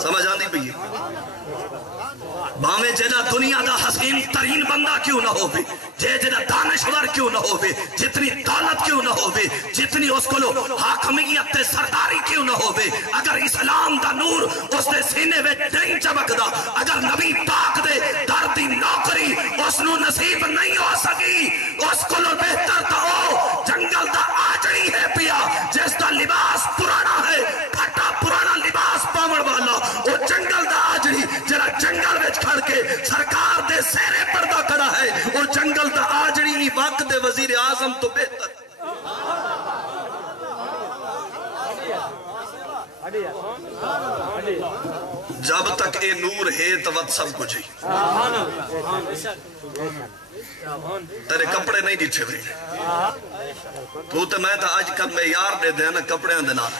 سمجھ آندی پئی باویں جیدہ دنیا دا حسین ترین بندہ کیوں نہ ہو بھی جیدہ دانشور کیوں نہ ہو بھی جتنی دولت کیوں نہ ہو بھی جتنی اس کو حاکمیت تے سرداری کیوں نہ ہو بھی اگر اسلام دا نور اس دے سینے میں نہیں چمک دا اگر نبی پاک دے دردی نوکری اس نو نصیب نہیں ہو سکی اس کو بہتر تا ہو جنگل دا آجڑی ہے پیا جس دا لباس پرانا ہے پھٹا پرانا لباس پاون والا وہ جنگل دا آجڑی جرا جنگل میں کھڑ کے سرکار دے سیرے پردہ کھڑا ہے اور جنگل دا آجڑی وقت دے وزیر اعظم تو بہتر جب تک اے نور ہے تو وقت سب کچھ ہی تیرے کپڑے نہیں ڈٹھے ہوئے تو تے میں تا آج کل میں یار دے دینا کپڑے اندے نال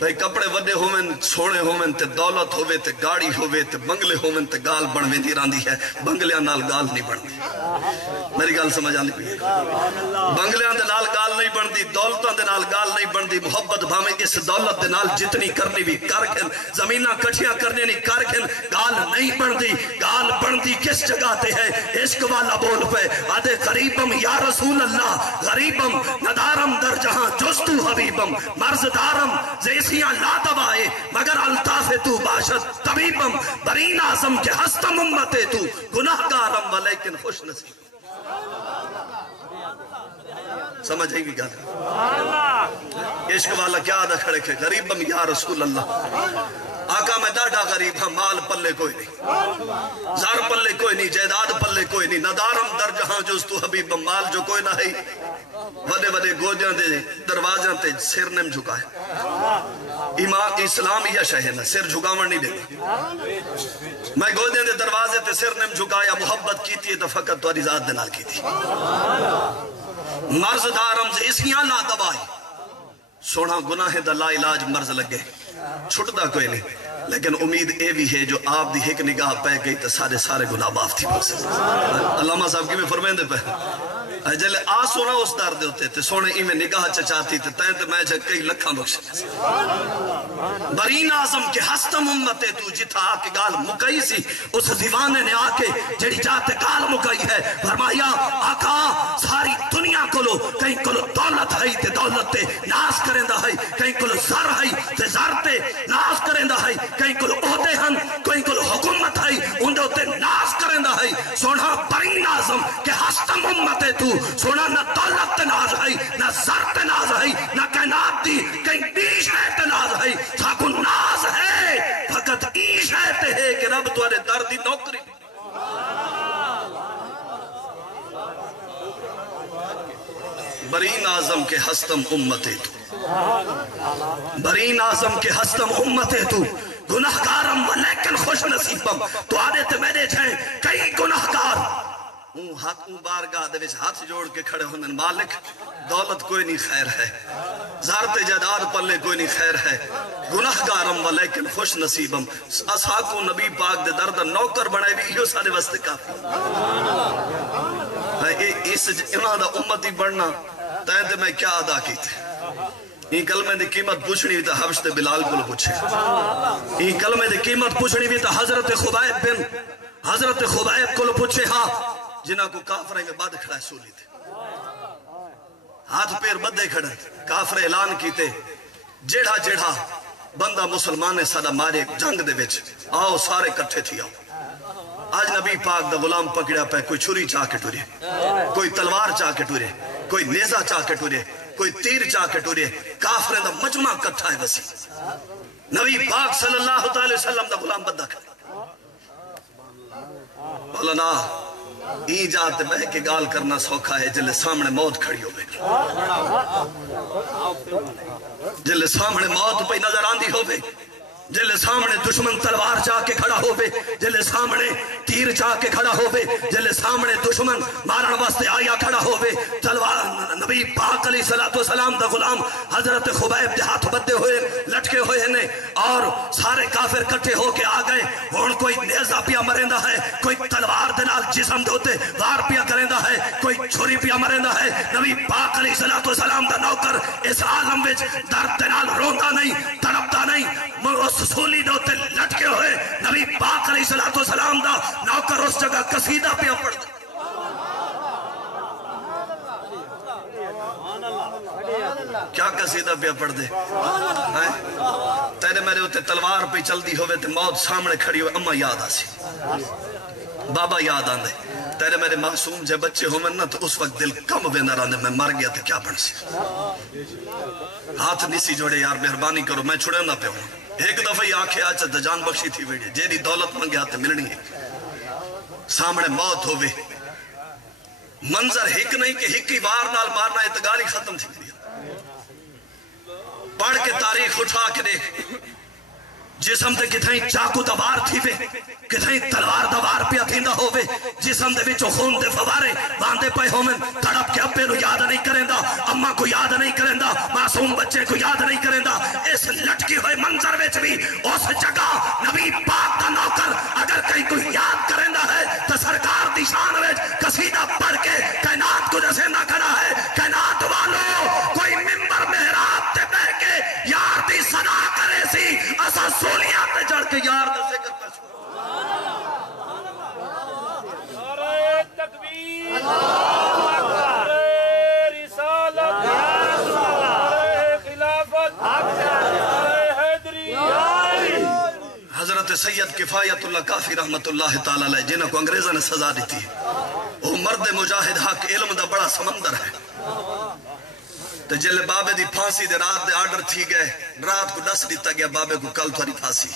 بھئی کپڑے وڈے ہومن سونے ہومن تے دولت ہوئے تے گاڑی ہوئے تے بنگلے ہومن تے گال بڑھویں دی راندی ہے بنگلیاں نال گال نہیں بڑھتی میری گال سمجھ آندی پئی بنگلیاں دے نال گال نہیں بڑھتی دولتاں دے نال گال نہیں بڑھتی محبت بھامیں اس دولت دے نال جتنی کرنی بھی کر کھن زمینہ کٹھیاں کرنے نہیں کر کھن گال نہیں بڑھتی گال بڑھتی کس جگہ تے ہے عشق والا بول پہ آدھے غریبم یا رسول اللہ غریبم ندارم در جہاں جستو حبیبم مرزدارم زیسیاں لا دوائے مگر الطاف تو باشد طبیبم برین آزم کے ہستم امت تو گناہگارم ولیکن خوش نصیب سمجھ آئی بھی گا عشق والا کیا آدھا کھڑے کے غریبم یا رسول اللہ آقا میں ڈاڑا غریب ہاں مال پلے کوئی نہیں زار پلے کوئی نہیں جیداد پلے کوئی نہیں ندارم در جہاں جستو حبیبم مال جو کوئی نہ ہے وڈے وڈے گوجاں دے دروازاں تے سر نم جھکا ہے ایمان اسلام یا شہر سر جھکاون نہیں دے میں گوجاں دے دروازے تے سر نم جھکایا محبت کیتی ہے تو فقط تواری ذات دنال کی تھی مرض دارم سے اسیاں لا دوائی سونا گناہ دا لا علاج مرض لگے چھٹ دا کوئی نہیں لیکن امید اے بھی ہے جو آپ دی ایک نگاہ پہ گئی تو سارے گناہ معاف تھی علامہ صاحب کی میں فرمائیں دے پہ جلے آ سونا اس دار دے ہوتے تے سونے ای میں نگاہ چچاتی تے تین تے میں جھا کئی لکھاں بخش برین آزم کے ہستم امتے تو جتا آکے گال مکئی سی اس دیوانے نے آکے جڑی جاتے گال مکئی ہے فرمایا آقا ساری دنیا کو لو کہیں کو لو دولت ہے تے دولت تے ناس کریں دا ہے کہیں کو لو زر ہے تے زر تے ناس کریں دا ہے کہیں کو لو عہدے ہن کہیں کو لو حکومت ہے ان دے تے ناس کریں دا ہے سونا برین آزم کے ہستم امتے تو سونا نہ دولت تناز ہے نہ زر تناز ہے نہ کائنات دی کہیں بیش ہے تناز ہے ساکو ناز ہے فقط ایش ہے ہے کہ رب توارے دردی نوکری برین آزم کے ہستم امتے تو برین آزم کے ہستم امتے تو گناہگارم ولیکن خوش نصیبم تو آدھے تے میرے جائیں کئی گناہگار بارگاہ دے وچ ہاتھ جوڑ کے کھڑے ہونے مالک دولت کوئی نہیں خیر ہے زارت جداد پلے کوئی نہیں خیر ہے گناہگارم ولیکن خوش نصیبم اساکو نبی پاک دے درد نوکر بڑھائے بھی یہ سارے واسطے کافی اس انہاں دا امتی بڑھنا تین تے میں کیا ادا کی تھے این کلمے دی قیمت پوچھنی بھی تا حبش تے بلال کو پوچھے این کلمے دی قیمت پوچھنی بھی تا حضرت خبائب کو پوچھے ہاں جنہاں کو کافرے میں بعد کھڑا ہے سولی تھے ہاتھ پیر بدے کھڑا کافر اعلان کیتے جیڑا بندہ مسلمان نے سادہ مارے جنگ دے وچ آؤ سارے کٹھے تھی آؤ آج نبی پاک دا غلام پکڑیا پہ کوئی چھری چاہ کے ٹورے کوئی تلوار چاہ کے ٹورے کوئی نیزہ چاہ کے ٹورے کوئی تیر چاہ کے ٹورے کافر دا مجمع کٹھا ہے وسی نبی پاک صلی اللہ علیہ وسلم دا غلام بدہ کھڑا مولانا ای جات بہ کے گال کرنا سوکھا ہے جلے سامنے موت کھڑی ہوئے جلے سامنے موت پہ نظر آندی ہوئے جلے سامنے دشمن تلوار چاہ کے کھڑا ہوئے جلے سامنے تیر چاہ کے کھڑا ہوئے جلے سامنے دشمن مارن واسطے آیا کھڑا ہوئے تلوار نبی پاک علیہ السلام دا غلام حضرت خبیب دے ہاتھ بدے ہوئے لٹکے ہوئے نے اور سارے کافر کٹھے ہو کے آ گئے ہون کوئی نیزہ پیا مرندہ ہے کوئی تلوار دنال جسم دوتے وار پیا کرندہ ہے کوئی چھری پیا مرندہ ہے نبی پاک علیہ السلام دا نوکر اس عالم وچ درد دنال روندہ نہیں تڑپتا نہیں اس سولی دے تے لٹکے ہوئے نبی پاک علیہ الصلوۃ والسلام دا نوکر اس جگہ قصیدہ پہ پڑھ دے. کیا قصیدہ پہ پڑھ دے؟ تیرے میرے ہوتے تلوار پہ چل دی ہوئے تے موت سامنے کھڑی ہوئے اممہ یاد آسی بابا یاد آندے. تیرے میرے معصوم جے بچے ہو میں نا تو اس وقت دل کم بے نرانے میں مر گیا تھے کیا بن سی. ہاتھ نیسی جوڑے یار مہربانی کرو میں چھڑے نہ پہ ہوں. ایک دفعہ یہ آنکھیں آچا دجان بخشی تھی ویڈی جیری دولت منگے آتے ملنی ہے سامنے موت ہوئے. منظر ہک نہیں کہ ہکی وار نال مارنا اتگاری ختم تھی دیا. پڑھ کے تاریخ اٹھا کے دیکھ جسم دے کتھائیں چاکو دوار تھی وے کتھائیں تلوار دوار پیا تھیندا ہووے جسم دے وچوں خون دے فوارے باندے پئے ہومن تڑپ کے ابے نو یاد نہیں کریندا اماں کو یاد نہیں کریندا معصوم بچے کو یاد نہیں کریندا. اس لٹکی ہوئے منظر وچ بھی اس جگہ نبی پاک دا نوکر اگر کہیں کوئی یاد کریندا ہے تو سرکار دی شان وچ قصیدہ پڑھ کے کائنات کو جیسے نہ کھڑا ہے. کائنات والو کوئی منبر محراب تے بیٹھ کے یار دی ثنا کرے سی اسا سولیاں تے چڑھ کے یار دا ذکر کر حضرت سید کفایت اللہ کافی رحمت اللہ تعالیٰ علیہ جنہوں کو انگریزہ نے سزا دیتی ہے وہ مرد مجاہد حق علم دا بڑا سمندر ہے. تو جلے بابے دی پھانسی دے رات دے آرڈر تھی گئے رات کو دس دیتا گیا بابے کو کل تھوڑی پھانسی.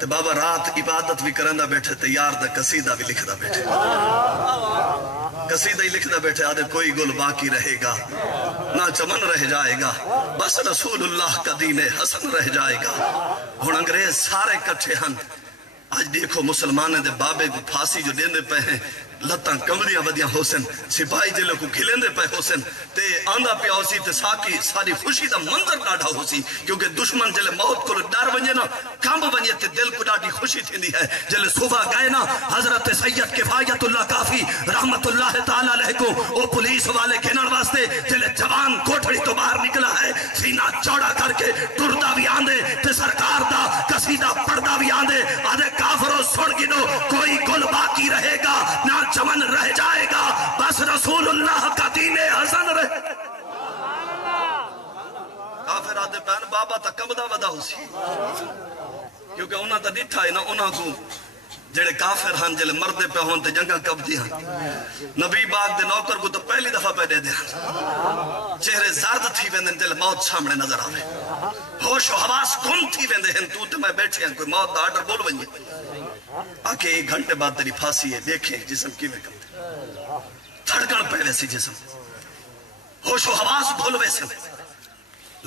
تو بابا رات عبادت بھی کرندہ بیٹھے تے یار دا قصیدہ بھی لکھدہ بیٹھے قصیدہ ہی لکھدہ بیٹھے آدھے کوئی گل باقی رہے گا نہ چمن رہ جائے گا بس رسول اللہ کا دین حسن رہ جائے گا. ہن انگریز سارے کٹھے ہن آج دیکھو مسلمانے دے بابے کو پھانسی جو دیندے پہ ہیں لتاں کمریاں ودیاں ہوسن سپاہی جلے کو کھلیں دے پہ ہوسن تے آندھا پیا ہوسی تے ساکی ساری خوشی دا منظر ڈاڑھا ہوسی کیونکہ دشمن جلے موت کو ڈر ونجے نا کامب ونجے تے دل کو ڈاڑھی خوشی تھی دی ہے. جلے صبح گئے نا حضرت سید کفایت اللہ کافی رحمت اللہ تعالیٰ علیہ کو وہ پولیس والے گھنر واسطے جلے جوان کوٹھڑی تو باہر نکلا ہے سینہ چوڑا کر کے ٹردہ بھی آندے تے سرکار دا قصیدہ پڑھدا بھی آندے آدھے کافروں سن گنو کوئی گل باقی رہے گا نہ چمن رہ جائے گا بس رسول اللہ کا دین حسن رہے. کافر آدھے پہن بابا تا کمدہ ودا ہو سی کیونکہ انہاں تا ڈٹھا ہے نا انہاں کو جڑے کافر ہن جلے مردے پہ ہون تے جنگا کب دی ہن نبی باغ دے نوکر کو تو پہلی دفعہ پہ دے دے چہرے زرد تھی ویندن جلے موت سامنے نظر آوے ہوش و حواس کن تھی ویندے ہیں تو میں بیٹھے ہیں کوئی موت دا آرڈر بول ونجے آکے ایک گھنٹے بعد تیری پھانسی ہے دیکھیں جسم کی میں کم تھڑکن پہ ویسی جسم ہوش و حواس بھول ویسے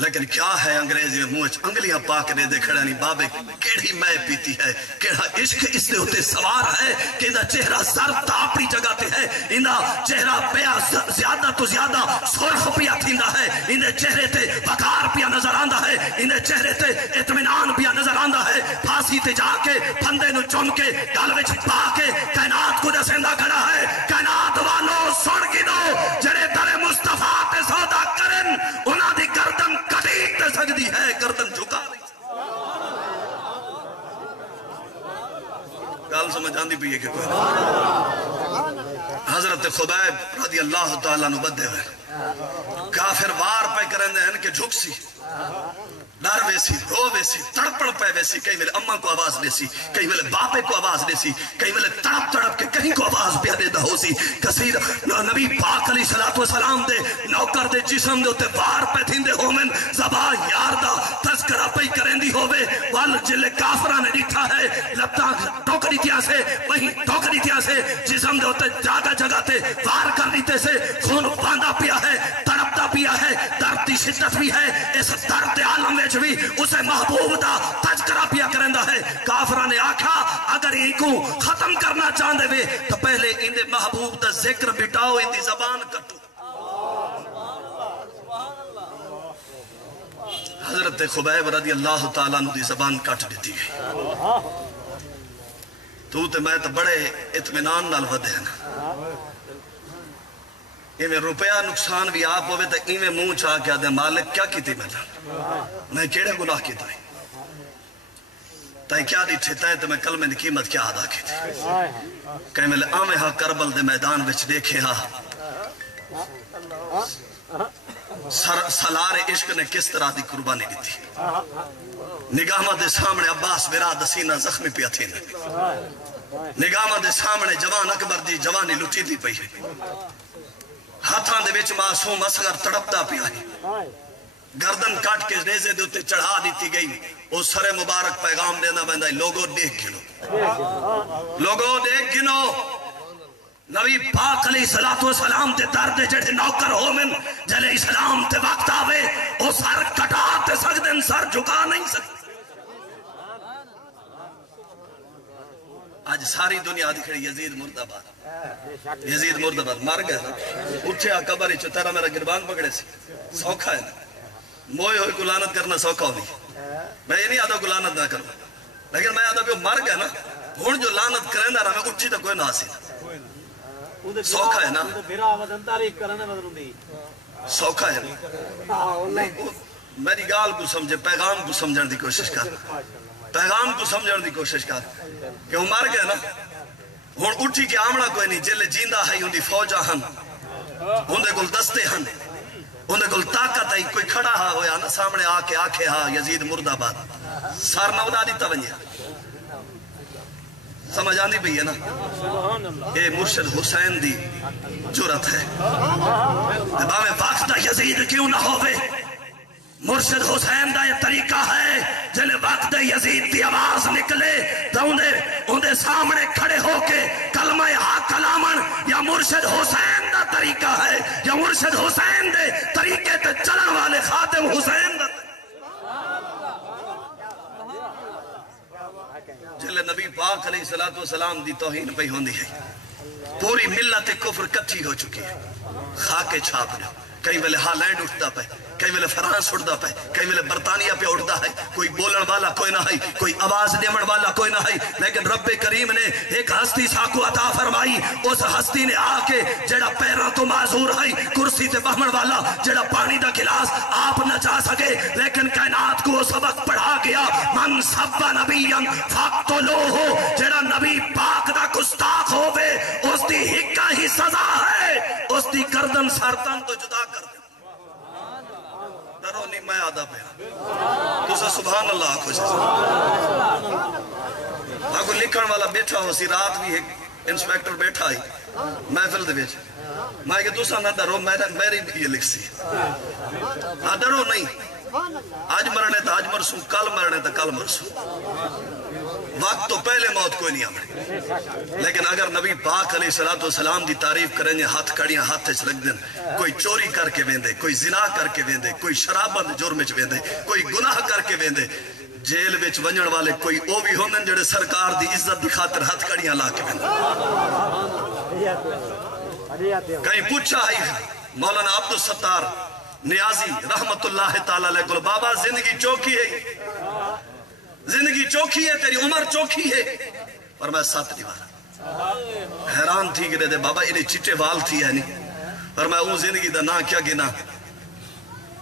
لیکن کیا ہے انگریزی میں موچ انگلیاں پاک دے دے کھڑا نہیں بابے کیڑی میں پیتی ہے کیڑا عشق اس نے ہوتے سوار ہے کہ انہا چہرہ سر تاپڑی جگہ تے ہے انہا چہرہ پیا زیادہ تو زیادہ سرخ پیا تھیندا ہے انہا چہرے تے وقار پیا نظر آندہ ہے انہا چہرے تے اطمینان پیا نظر آندہ ہے. پھانسی تے جا کے پھندے نو چم کے گل وچ پا کے کائنات کو دسیندا کھڑا ہے. کائنات والو سن گنو جڑے در مصطفیٰ تے سودا کرن انہاں دی گردن کٹیک تے سجدی ہے گردن جھکا گال سمجھ آندی بھی ہے کہ کوئی حضرت خبیب رضی اللہ تعالیٰ نو بدے ہوئے کافر وار پہ کرنے ہیں کہ جھک سی ڈر ویسی رو ویسی تڑپڑ پہ ویسی کہیں میرے اماں کو آواز دے سی کہیں میرے باپے کو آواز دے سی کہیں میرے تڑپ تڑپ کے کہیں کو آواز پہ دے دا ہو سی کثیر نبی پاک علیہ السلام دے نوکر دے جسم دے ہوتے وار پہ تھین دے ہومن زبان یار دا تذکرہ پہ کریں دی ہوئے وال جلے کافران نے ڈٹھا ہے لبتا ٹوکری تیا سے وہیں ٹوکری تیا سے جسم دے ہوتے جاگہ جگہ تے وار کر دیتے سے خون باندھا پیا ہے تڑپتا پیا ہے درد دی شدت بھی ہے اس درد عالم میں بھی اسے محبوب دا تذکرہ پیا کرندہ ہے. کافرہ نے آکھا اگر یہ کو ختم کرنا چاہندے وے تو پہلے ان دے محبوب دا ذکر بٹاؤ ان دی زبان کٹو. حضرت خبیب رضی اللہ تعالیٰ نے دی زبان کٹ دیتی ہے تو تے میں تو بڑے اطمینان نال ودے ہیں میں روپیہ نقصان بھی آپ ہوئے تو میں منہ چاہ کیا دے مالک کیا کی تھی میں کیڑے گناہ کی تھی تائیں کیا دیٹھے تائیں تو میں کلمے کی قیمت کیا ادا کی تھی کہیں میں آمیں ہاں کربل دے میدان وچ دیکھے ہاں سالار عشق نے کس طرح دی قربانی کی تھی نگاہ دے سامنے عباس براد سینہ زخمی پیا تھی نگاہ دے سامنے جوان اکبر دی جوانی لٹی دی پئی ہاتھاں دے وچ معصوم اصغر تڑپتا پیا گردن کاٹ کے نیزے دے اتے چڑھا دیتی گئی او سر مبارک پیغام دینا بندہ لوگوں دیکھ گنو لوگوں دیکھ گنو نبی پاک علیہ السلام تے درد جڑے نوکر ہو من جلے اسلام تے وقت آوے او سر کٹا تے سکدن سر جھکا نہیں سکتے آج ساری دنیا دکھڑی یزید مردباد مر گئے اٹھے قبر ہی تیرا میرا گربان پکڑے سی سوکھا ہے نا موئے ہوئی کو لعنت کرنا سوکھا ہوئی میں یہ نہیں آدھا کو لعنت نہ کروں لیکن میں آدھا کہ مر گئے نا ہون جو لعنت کریں نہ رہا میں اٹھی تو کوئی نہ آسی سوکھا ہے نا سوکھا ہے نا میری گال کو سمجھے پیغام کو سمجھن دی کوشش کر پیغام کو سمجھن دی کوشش کر کہ وہ مر گئے نا ہون اٹھی کے آمڑا کوئی نہیں جلے جیندہ ہے ان دی فوجہ ہن ان دے گل دستے ہن ان دے گل طاقت ہے کوئی کھڑا ہا ہویا نا سامنے آکے آکھے ہا یزید مردباد سار نہ ادا دیتا بنیا سمجھ آندی بھی ہے نا اے مرشد حسین دی جرت ہے باوے وقت یزید کیوں نہ ہوئے مرشد حسین دا یہ طریقہ ہے جلے وقت یزید دی آواز نکلے تو انہیں سامنے کھڑے ہو کے کلمہ حق کلامن یا مرشد حسین دا طریقہ ہے یا مرشد حسین دے طریقے تے چلن والے خاتم حسین دا جلے نبی پاک علیہ السلام دی توہین پہ ہوندی ہے پوری ملت کفر کٹھی ہو چکی ہے خاکے چھاپ رہے کئی ویلے ہالینڈ اٹھتا پہ کئی ویلے فرانس اٹھتا پہ کئی ویلے برطانیہ پہ اٹھتا ہے کوئی بولن والا کوئی نہ ہے کوئی آواز دیمن والا کوئی نہ ہے لیکن رب کریم نے ایک ہستی ساکو عطا فرمائی اس ہستی نے آ کے جڑا پیروں تو معذور ہے کرسی تے بہمن والا جڑا پانی دا گلاس آپ نہ چاہ سکے لیکن کائنات کو سبق پڑھا گیا من سب نبیًا فاقتلوہ جڑا نبی پاک دا گستاخ ہووے اس دی ہکا ہی سزا ہے اس دی گردن سرطن تو جدا کر دے ڈرو نہیں میں آدھا پہ تو سے سبحان اللہ خوش ہے آگو لکھن والا بیٹھا ہو سی رات بھی ایک انسپیکٹر بیٹھا ہی محفل دے بیچ میں کہ دوسرا نہ ڈرو میری بھی یہ لکھ سی ڈرو نہیں آج مرنے تھا آج مرسوں کل مرنے تھا کل مرسوں وقت تو پہلے موت کوئی نہیں آمڑی لیکن اگر نبی پاک علیہ السلام دی تعریف کریں گے ہاتھ کڑیاں ہاتھ چھ لگ دیں کوئی چوری کر کے ویندے کوئی زنا کر کے ویندے کوئی شرابند جرم چ ویندے کوئی گناہ کر کے ویندے جیل وچ ونجن والے کوئی او بھی ہوندن جڑے سرکار دی عزت دی خاطر ہاتھ کڑیاں لا کے ویندے کہیں پوچھا ہے مولانا عبدالستار نیازی رحمت اللہ تعالیٰ علیہ کو بابا زندگی چوکی ہے زندگی چوکی ہے تیری عمر چوکی ہے اور میں 7 دیوار حیران تھی کہ دے بابا انہیں چٹے وال تھی ہے نہیں اور میں اون زندگی دا نا کیا گنا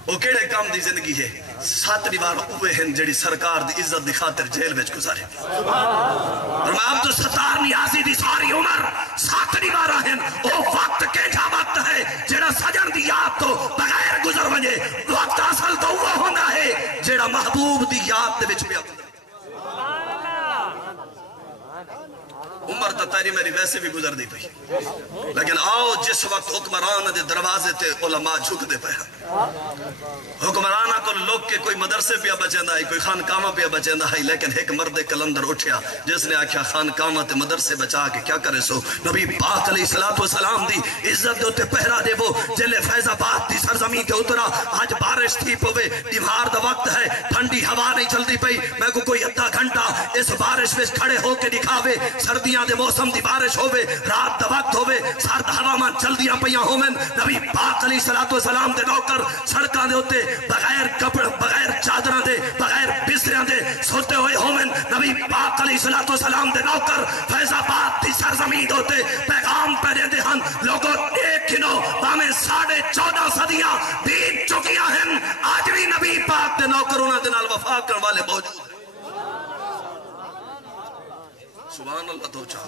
وہ کیڑے کام دی زندگی ہے 7 دیوار اوے ہیں جڑی سرکار دی عزت دی خاطر جیل وچ گزارے اور میں عبدالستار نیازی دی ساری عمر 7 دیوار ہیں وہ وقت کے جا وقت ہے جڑا سجن دی یاد تو بغیر گزر ونجے وقت اصل تو وہ ہونا ہے جڑا محبوب دی یاد دے وچ پیا عمر تا تیری میری ویسے بھی گزر دی پئی لیکن آؤ جس وقت حکمران دے دروازے تے علماء جھک دے پہ حکمرانہ کو لوگ کے کوئی مدرسے پہ بچیندہ ہے کوئی خانقامہ پہ بچیندہ ہے لیکن ایک مرد کلندر اٹھیا جس نے آکھیا خانقامہ تے مدرسے بچا کے کیا کرے سو نبی پاک علیہ السلام دی عزت دوتے پہرا دے وہ جلے فیض آباد دی سرزمین تے اترا آج بارش تھی پوے دیوار دا وقت ہے ٹھنڈی ہوا نہیں چلتی پئی میں کو کوئی آدھا گھنٹہ اس بارش میں کھڑے ہو کے دکھاوے سردیاں دے موسم دی بارش ہووے رات دا وقت ہووے سرد ہوا مان چلدیاں پیاں ہومن نبی پاک علیہ السلام دے نوکر سڑکاں دے ہوتے بغیر کپڑ بغیر چادراں دے بغیر بستریاں دے سوتے ہوئے ہومن نبی پاک علیہ السلام دے نوکر فیض آباد دی سرزمین ہوتے پیغام پہ دے ہن لوگوں ایک گنو ہمیں 14.5 صدیاں بیت چکیاں ہیں آج بھی نبی پاک دے نوکر انہاں دے نال وفا کرن والے موجود ہیں سبحان اللہ تو چاہ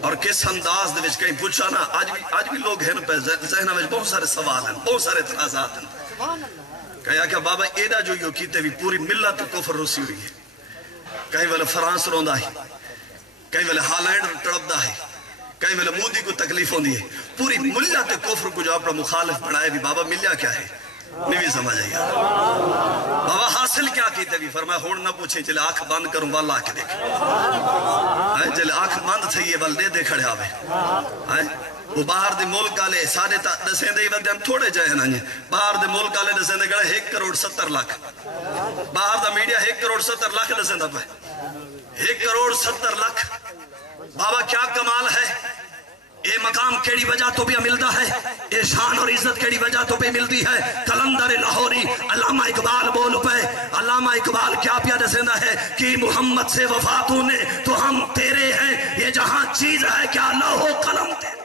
اور کس انداز دے وچ کہیں پوچھا نا آج بھی لوگ ہیں پہ ذہنہ وچ بہت سارے سوال ہیں بہت سارے اعتراضات ہیں کہا کہ بابا ایڈا جو یو کیتے بھی پوری ملت کفر روسی ہوئی ہے کہیں والے فرانس روندا ہے کہیں والے ہالینڈ تڑپدا ہے کہیں والے مودی کو تکلیف ہوندی ہے پوری ملت کفر کو جو اپنا مخالف بنائے بھی بابا ملیا کیا ہے نہیں سمجھ آئی بابا حاصل کیا کیتے بھی فرمایا ہون نہ پوچھیں چلے آنکھ بند کروں والا آکے دیکھ چلے آنکھ بند تھے یہ والدے دے کھڑے آوے وہ باہر دے ملک آلے ساڑھے دسیں دے ودے ہم تھوڑے جائے نا باہر دے ملک آلے دسیں دے گڑے 1 کروڑ 70 لاکھ باہر دا میڈیا 1 کروڑ 70 لاکھ دسیں دا پہ 1 کروڑ 70 لاکھ بابا کیا کمال ہے اے مقام کیڑی وجہ تو بھی ملتا ہے اے شان اور عزت کیڑی وجہ تو بھی ملتی ہے کلندر لاہوری علامہ اقبال بول پہ علامہ اقبال کیا پیا دسیندہ ہے کہ محمد سے وفاتوں نے تو ہم تیرے ہیں یہ جہاں چیز ہے کیا لوح و قلم تیرے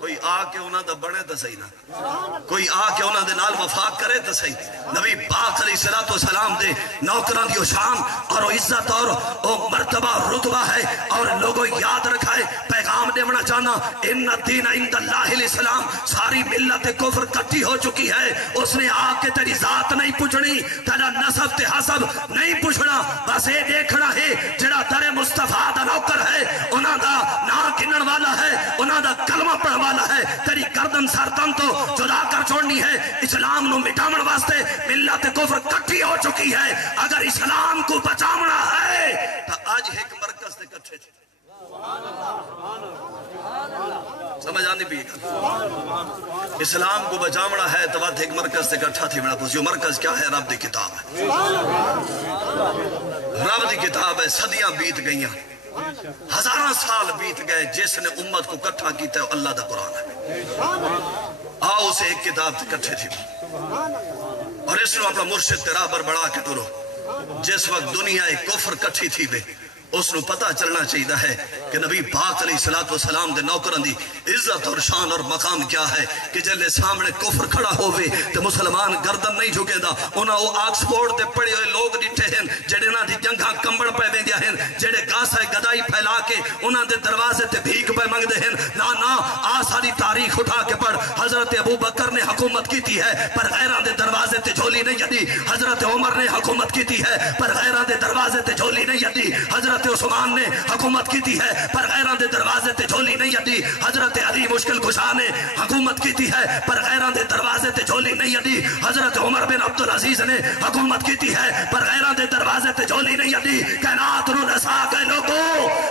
کوئی آ کے انہاں دا بڑھے تا صحیح نا کوئی آ کے انہاں دے نال وفاق کرے تا صحیح نبی پاک علیہ السلام دے نوکران دیو شان اور عزت اور مرتبہ رتبہ ہے اور لوگوں یاد رکھائے پیغام دیونا چاہنا ان الدین عند اللہ الاسلام ساری ملت کفر کٹھی ہو چکی ہے اس نے آ کے تیری ذات نہیں پوچھنی تیرا نسب تے حسب نہیں پوچھنا بس یہ دیکھنا ہے جڑا در مصطفیٰ دا نوکر ہے انہاں دا نا گنن والا ہے انہاں دا کلمہ پڑھ والا ہے تیری گردن سرطن تو جدا کر چھوڑنی ہے اسلام نو مٹامن واسطے ملت کفر کٹھی ہو چکی ہے اگر اسلام کو بچامنا ہے تو آج ایک مرکز سے کٹھے تھے سمجھ آنی بھی اسلام کو بچامنا ہے تو ایک مرکز سے کٹھا تھی میرا پوچھو مرکز کیا ہے رب دی کتاب ہے رب دی کتاب ہے صدیاں بیت گئیاں ہزاراں سال بیت گئے جس نے امت کو کٹھا کیتا ہے اللہ دا قرآن ہے آؤ اسے ایک کتاب سے کٹھے تھی اور اس نے اپنا مرشد تیرا بر بڑھا کے ٹورو جس وقت دنیا ایک کفر کٹھی تھی بے اس نے پتہ چلنا چاہیے ہے کہ نبی پاک علیہ السلام دے نوکران دی عزت اور شان اور مقام کیا ہے کہ جلے سامنے کفر کھڑا ہوئے تو مسلمان گردن نہیں جھکے دا انہاں وہ آکسفورڈ دے پڑے ہوئے لوگ ڈٹھے ہیں جڑے نا دی جنگاں کمبڑ پہ بیندیا ہیں جڑے گاسہ گدائی پھیلا کے انہاں دے دروازے تے بھیک پہ منگ دے ہیں نا آ ساری تاریخ اٹھا کے پڑھ حضرت ابو بکر نے حکومت کی تھی ہے پر غیران دے دروازے تے جھولی نہیں یدی حضرت عمر نے حکومت کی تھی ہے پر غیران دے دروازے تے جھولی نہیں یدی حضرت عثمان نے حکومت کی تھی ہے پر غیران دے دروازے تے جھولی نہیں یدی حضرت علی مشکل کشا نے حکومت کی تھی ہے پر غیران دے دروازے تے جھولی نہیں یدی حضرت عمر بن عبدالعزیز نے حکومت کی تھی ہے پر غیران دے دروازے تے جھولی نہیں یدی کائنات نو رسا گئے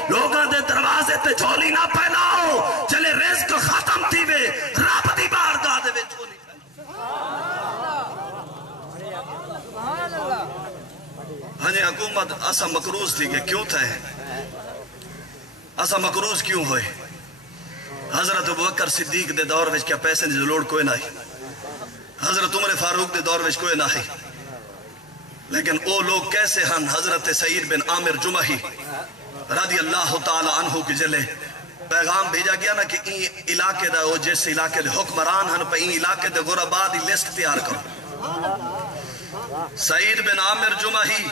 لوگاں دے دروازے تے جھولی نہ پھیلاؤ چلے رزق ختم تھی وے رب دی بارگاہ دے وچ جھولی ہاں جی حکومت اسا مقروض تھی کہ کیوں تھا ہے اسا مقروض کیوں ہوئے حضرت ابوبکر صدیق دے دور وچ کیا پیسے دی لوڑ کوئی نہ ہے حضرت عمر فاروق دے دور وچ کوئی نہ ہے لیکن وہ لوگ کیسے ہن حضرت سعید بن عامر جمحی رضی اللہ تعالی عنہ کی جلے پیغام بھیجا گیا نا کہ این علاقے دا وہ جس علاقے دے حکمران ہن پہ این علاقے دے غربا دی لسٹ تیار کرو سعید بن عامر جمحی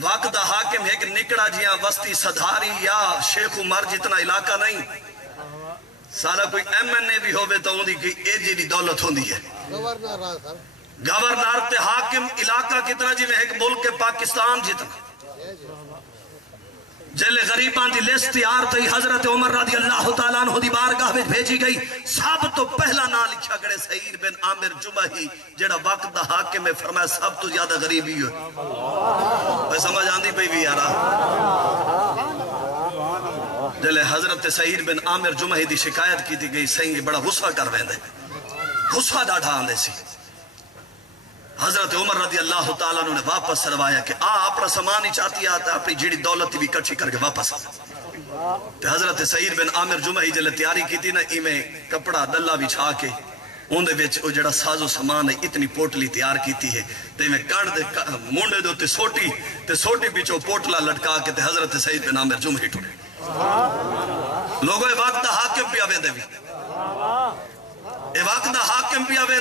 وقت حاکم ایک نکڑا جیاں وسطی صدھاری یا شیخ عمر جتنا علاقہ نہیں سارا کوئی ایم این اے بھی ہوئے تو ان کی ایجی دی دولت ہوندی ہے گورنر تے حاکم علاقہ کتنا جی میں ایک ملک پاکستان جتنا جلے غریبان دی لسٹ تیار تھی حضرت عمر رضی اللہ تعالیٰ عنہ دی بارگاہ میں بھیجی گئی سب تو پہلا نام لکھا گئے سعید بن عامر جمحی جڑا وقت دا حاکم میں فرمایا سب تو زیادہ غریبی ہوئے میں سمجھ آندی پہ بھی یارا جلے حضرت سعید بن عامر جمحی دی شکایت کی تھی گئی سنگی بڑا غصہ کر ویندے غصہ ڈاٹھا آندے سی حضرت عمر رضی اللہ تعالیٰ نے واپس سروایا کہ اپنا سامان ہی چاہتی آتا اپنی جیڑی دولت بھی کٹھی کر کے واپس آتا حضرت سعید بن عامر جمحی جلے تیاری کی تھی نا ایمیں کپڑا دلہ بھی چھا کے اندھے ویچ او جڑا ساز و سامان ہے اتنی پوٹلی تیار کی تھی ہے تے میں کانڈ دے مونڈے دو تے سوٹی پیچھو پوٹلا لٹکا کے تے حضرت سعید بن عامر جمحی ٹھوڑے لوگوں اے وقت دا حاکم پیا وے دے بھی اے وقت دا حاکم پیا وے